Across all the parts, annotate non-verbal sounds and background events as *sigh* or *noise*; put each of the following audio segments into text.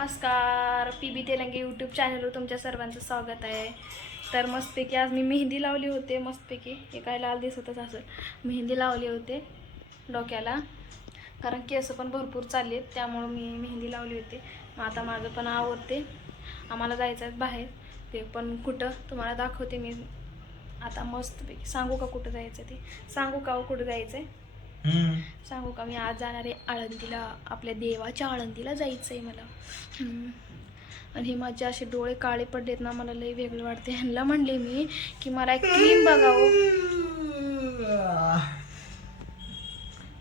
नमस्कार. पी बी तेलंगे यूट्यूब चॅनलवर तुमच्या सर्वांचं स्वागत आहे. तर मस्तपैकी आज मी मेहंदी लावली होते मस्तपैकी. हे काय लाल दिसतच असेल. मेहंदी लावली होते डोक्याला. कारण केस पण भरपूर चालले आहेत त्यामुळं मी मेहंदी लावली होती. मग आता माझं पण आवडते आम्हाला जायचं आहे बाहेर. ते पण कुठं? तुम्हाला दाखवते मी. आता मस्तपैकी. सांगू का कुठं जायचं ते? सांगू का हो कुठं जायचं आहे सांगू का मी आज जाणार आहे आळंदीला. आपल्या देवाच्या आळंदीला जायचं आहे मला. आणि हे माझे असे डोळे काळे पडलेत ना मला लई वेगळं वाटते ह्यांना म्हणले मी की मला एक क्रीम बघावं.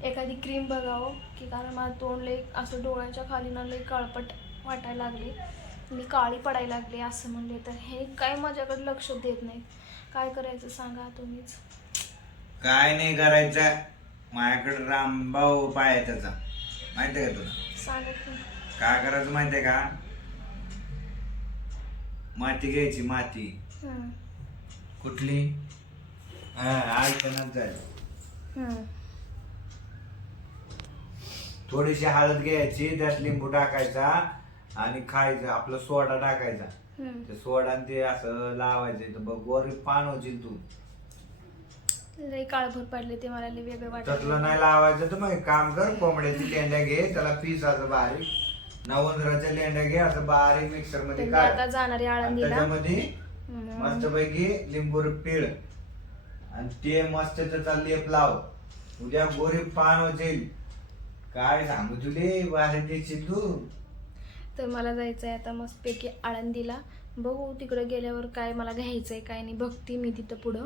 एखादी क्रीम बघावं की कारण माझं तोंड लई असं डोळ्यांच्या खाली ना लई काळपट वाटायला लागले. मी काळी पडायला लागले असं म्हणले तर. हे काय माझ्याकडे लक्ष देत नाही काय करायचं सांगा तुम्हीच. काय नाही करायचं. माझ्याकडे रामभाऊ उपाय आहे त्याचा. माहिती आहे का तुला? काय करायचं माहिती आहे का? माती घ्यायची माती. कुठली? हा जायचं. थोडीशी हळद घ्यायची त्यात लिंबू टाकायचा आणि खायचं आपलं सोडा टाकायचा. ते सोडा आणि ते असं लावायचं. तर बघ गोरी पान होशील तू. लई काळभर पडले ते मला लई वेगळं तसलं वाटलं नाही लावायचं तर मग एक काम कर कोंबड्याची लेंड्या घे त्याला पीस असं बारीक. नवंदराच्या लेंड्या घे असं बारीक मिक्सर तर मध्ये मी काढ. आता जाणार आणि आळंदीला. त्याच्यामध्ये हम्म. मस्तपैकी लिंबू पीळ. आणि ते मस्त त्याचा लेप लाव. उद्या गोरी पान होतील. काय सांगू तुले बाहेर द्यायची तू? तर मला जायचं आहे आता मस्तपैकी आळंदीला. बघू तिकडं गेल्यावर काय मला घ्यायचं आहे काय नाही. बघते मी तिथं पुढं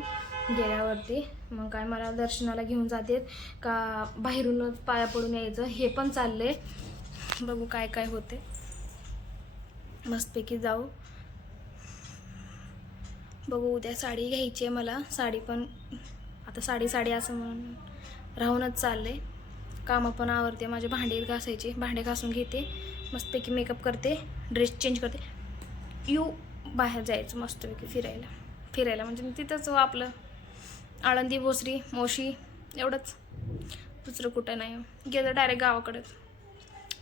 गेल्यावरती. मग काय मला दर्शनाला घेऊन जातेत का बाहेरूनच पाया पडून यायचं हे पण चाललंय. बघू काय काय होते. मस्तपैकी जाऊ. बघू उद्या साडी घ्यायची आहे मला. साडी पण आता साडी साडी असं म्हणून राहूनच चाललंय. कामं पण आवडते माझे भांडे घासायचे. भांडे घासून घेते. मस्तपैकी मेकअप करते ड्रेस चेंज करते. यू बाहेर जायचं मस्तपैकी फिरायला. फिरायला म्हणजे तिथंच हो आपलं आळंदी भोसरी मोशी एवढंच. दुसरं कुठं नाही. गेलं डायरेक्ट गावाकडेच.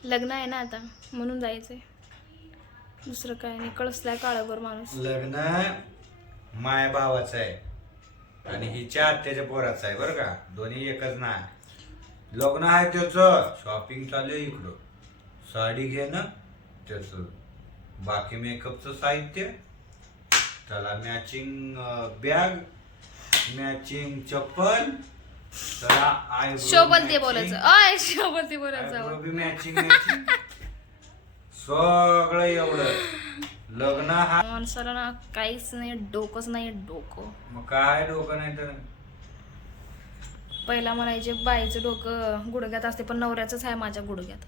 लग्न आहे ना आता म्हणून जायचं आहे दुसरं काय नाही कळसलाय काळाभर माणूस. लग्न माय भावाचं आहे. आणि हिच्या आत्याच्या पोराचं आहे बरं का? दोन्ही एकच ना. लग्न आहे त्याचं. शॉपिंग चालू आहे इकडं. साडी घेणं त्याचं बाकी मेकअपचं साहित्य त्याला मॅचिंग बॅग मॅचिंग चप्पल त्याला आय शोभल ते बोलायचं. अय शोभल ते बोलायचं मॅचिंग मॅचिंग सगळं एवढं. लग्न हा माणसाला ना काहीच नाही डोकंच नाही डोकं. मग काय डोकं नाही तर? पहिला म्हणायचे बाईचं डोकं गुडघ्यात असते पण नवऱ्याचंच आहे माझ्या गुडघ्यात.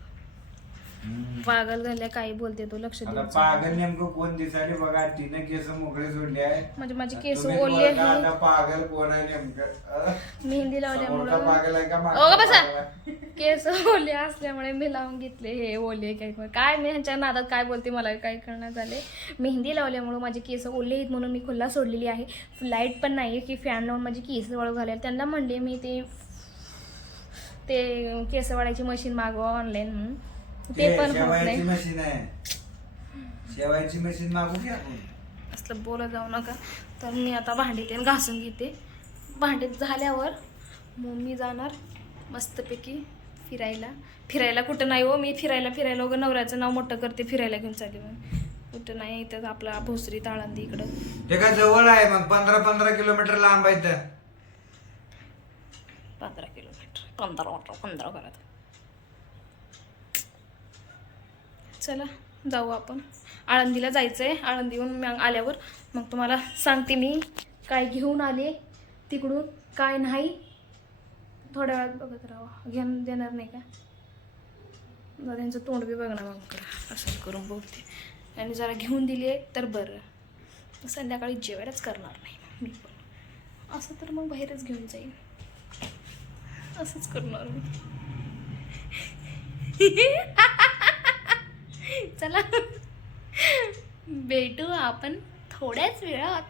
पागल झाल्या काही बोलते तो लक्ष आता देऊन. पागल नेमकं कोण दिसायला बघा तिने केस मोकळे सोडले आहे. म्हणजे माझे केस ओले बोलता आहे आता पागल कोण आहे नेमकं? अं? मेहंदी समोरचा लावल्यामुळं पागल आहे का बसा. पागल आहे? केस ओले असल्यामुळे मी लावून घेतले हे ओले काय काय मी ह्यांच्या नादात काय बोलते मला काय करण्यात झाले. मेहंदी लावल्यामुळे माझे केस ओले आहेत म्हणून मी खुल्ला सोडलेली आहे. लाइट पण नाही आहे की फॅन लावून माझी केस वळू घालेल त्यांना म्हणले मी ते ते केस वाळायची मशीन मागवा ऑनलाईन म्हणून. ते पण होत नाही. मशीन आहे. शेवायची मशीन मागू घ्या. असलं बोलत जाऊ नका. तर मी आता भांडे ते घासून घेते. भांडे झाल्यावर मग मी जाणार मस्तपैकी फिरायला. फिरायला कुठं नाही हो मी फिरायला फिरायला वगैरे नवऱ्याचं नाव मोठं करते फिरायला घेऊन चालली मग. कुठं नाही इथं आपला भोसरी ताळंदी इकडं. ते काय जवळ आहे मग पंधरा पंधरा किलोमीटर लांब आहे तर पंधरा किलोमीटर पंधरा पंधरा घरात. चला जाऊ आपण. आळंदीला जायचं आहे आळंदीहून मग आल्यावर मग तुम्हाला सांगते मी काय घेऊन आले तिकडून काय नाही. थोड्या वेळात बघत राहा. घेऊन देणार नाही का? जरा त्यांचं तोंड बी बघणार मग करा. असं करून बोलते आणि जरा घेऊन दिली तर बरं. संध्याकाळी जेवायलाच करणार नाही मी पण. असं तर मग बाहेरच घेऊन जाईन. असंच करणार मी. *laughs* चला. भेटू आपण थोड्याच वेळात.